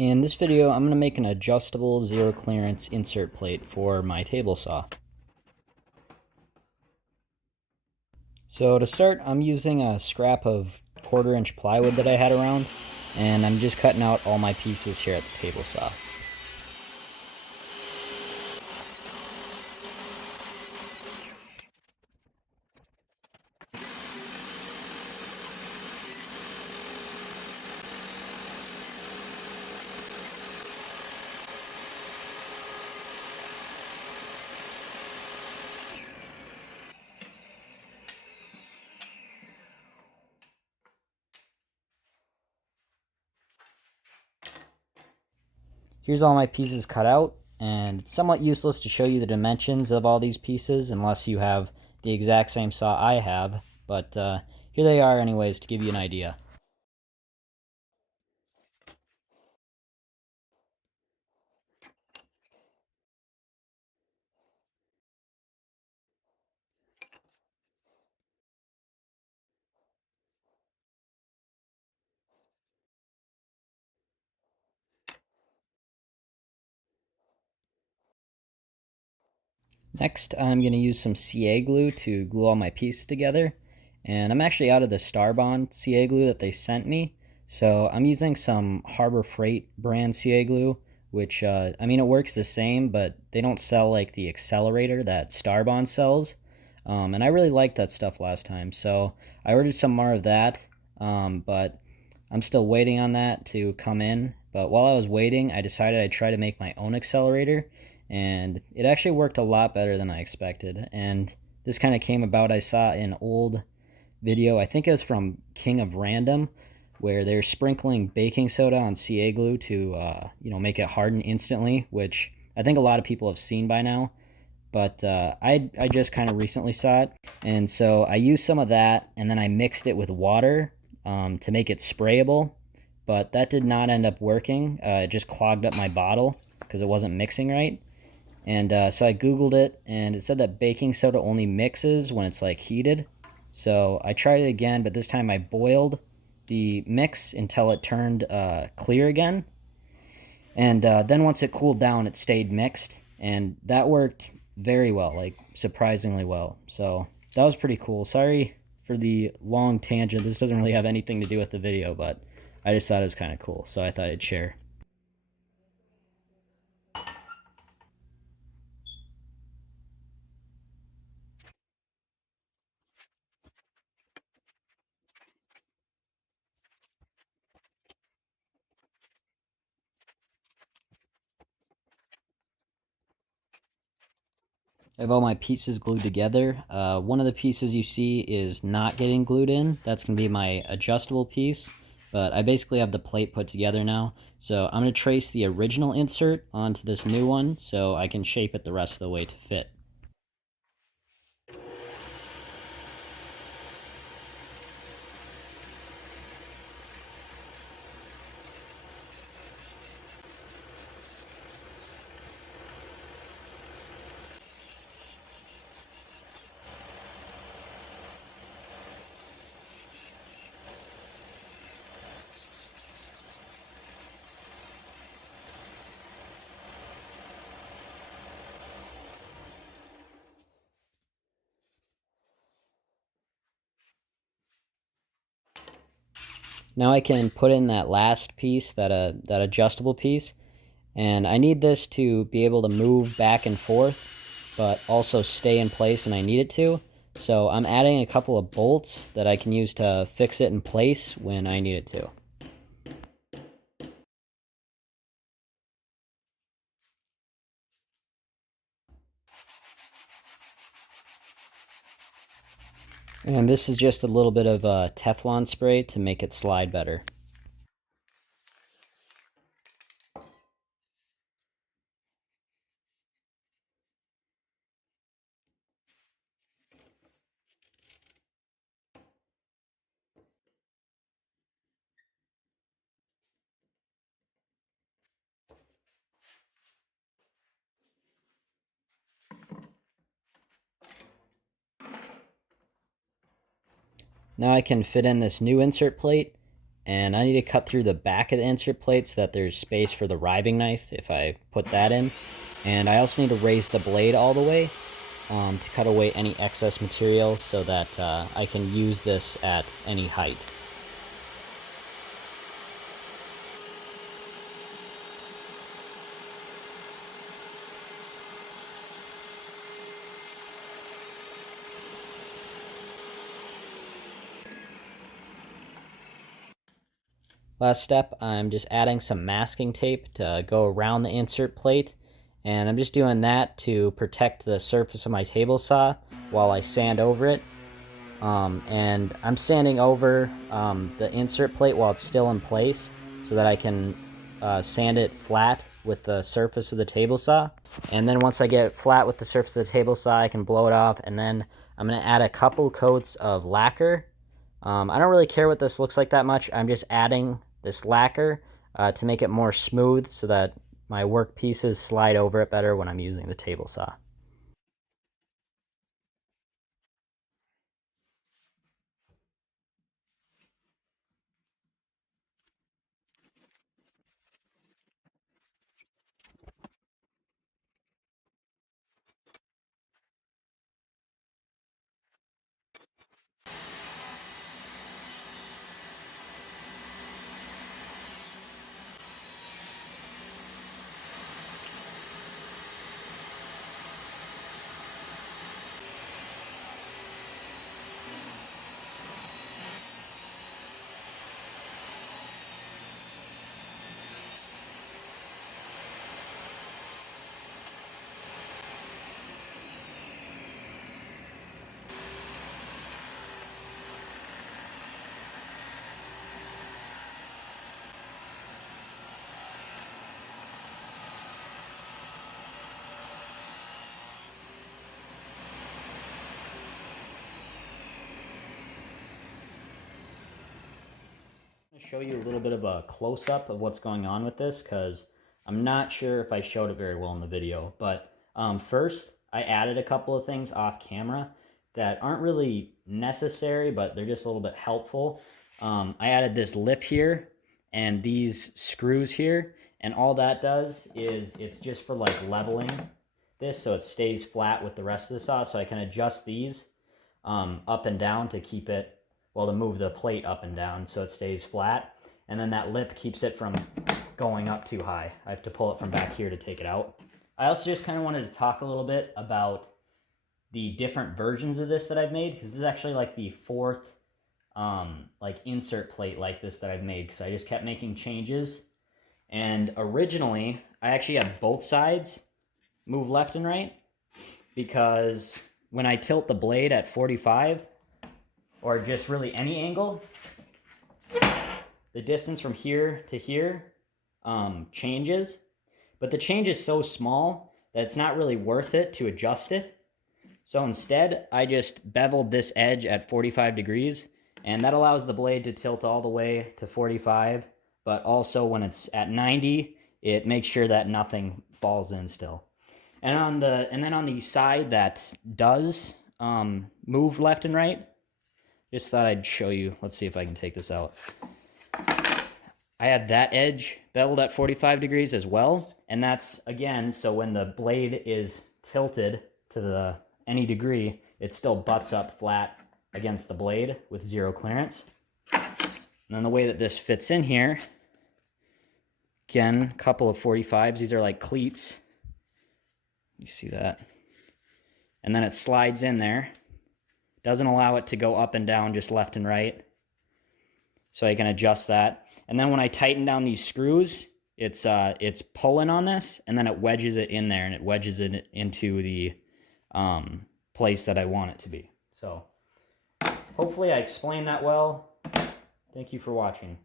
In this video, I'm going to make an adjustable zero clearance insert plate for my table saw. So to start, I'm using a scrap of 1/4-inch plywood that I had around, and I'm just cutting out all my pieces here at the table saw. Here's all my pieces cut out, and it's somewhat useless to show you the dimensions of all these pieces unless you have the exact same saw I have, but here they are anyways to give you an idea. Next, I'm going to use some CA glue to glue all my pieces together. And I'm actually out of the Starbond CA glue that they sent me. So I'm using some Harbor Freight brand CA glue, which, I mean, it works the same, but they don't sell like the accelerator that Starbond sells. And I really liked that stuff last time. So I ordered some more of that, but I'm still waiting on that to come in. But while I was waiting, I decided I'd try to make my own accelerator, and it actually worked a lot better than I expected. And this kind of came about, I saw an old video, I think it was from King of Random, where they're sprinkling baking soda on CA glue to make it harden instantly, which I think a lot of people have seen by now. But I just kind of recently saw it, and so I used some of that, and then I mixed it with water to make it sprayable, but that did not end up working. It just clogged up my bottle because it wasn't mixing right. And so I Googled it, and it said that baking soda only mixes when it's like heated. So I tried it again, but this time I boiled the mix until it turned clear again. And then once it cooled down, it stayed mixed, and that worked very well, like surprisingly well. So that was pretty cool. Sorry for the long tangent. This doesn't really have anything to do with the video, but I just thought it was kind of cool, so I thought I'd share. I have all my pieces glued together. One of the pieces you see is not getting glued in. That's going to be my adjustable piece. But I basically have the plate put together now. So I'm going to trace the original insert onto this new one so I can shape it the rest of the way to fit. Now I can put in that last piece, that adjustable piece, and I need this to be able to move back and forth, but also stay in place, and I need it to. So I'm adding a couple of bolts that I can use to fix it in place when I need it to. And this is just a little bit of Teflon spray to make it slide better. Now I can fit in this new insert plate, And I need to cut through the back of the insert plate so that there's space for the riving knife if I put that in. And I also need to raise the blade all the way to cut away any excess material so that I can use this at any height. Last step, I'm just adding some masking tape to go around the insert plate, and I'm just doing that to protect the surface of my table saw while I sand over it. And I'm sanding over the insert plate while it's still in place so that I can sand it flat with the surface of the table saw. And then once I get it flat with the surface of the table saw, I can blow it off, and then I'm going to add a couple coats of lacquer. I don't really care what this looks like that much. I'm just adding this lacquer to make it more smooth so that my work pieces slide over it better when I'm using the table saw. I'm going to show you a little bit of a close-up of what's going on with this because I'm not sure if I showed it very well in the video. But first, I added a couple of things off camera that aren't really necessary, but they're just a little bit helpful. I added this lip here and these screws here, and all that does is it's just for like leveling this so it stays flat with the rest of the saw, so I can adjust these up and down to keep it, well, to move the plate up and down so it stays flat. And then that lip keeps it from going up too high. I have to pull it from back here to take it out. I also just kind of wanted to talk a little bit about the different versions of this that I've made, because this is actually like the fourth like insert plate like this that I've made, because I just kept making changes. And originally, I actually had both sides move left and right, because when I tilt the blade at 45, or just really any angle, the distance from here to here changes. But the change is so small that it's not really worth it to adjust it. So instead, I just beveled this edge at 45 degrees, and that allows the blade to tilt all the way to 45, but also when it's at 90, it makes sure that nothing falls in still. And then on the side that does move left and right, just thought I'd show you. Let's see if I can take this out. I had that edge beveled at 45 degrees as well, and that's, again, so when the blade is tilted to any degree, it still butts up flat against the blade with zero clearance. And then the way that this fits in here, again, a couple of 45s. These are like cleats. You see that? And then it slides in there. Doesn't allow it to go up and down, just left and right. So I can adjust that. And then when I tighten down these screws, it's pulling on this, and then it wedges it in there, and it wedges it into the place that I want it to be. So hopefully I explained that well. Thank you for watching.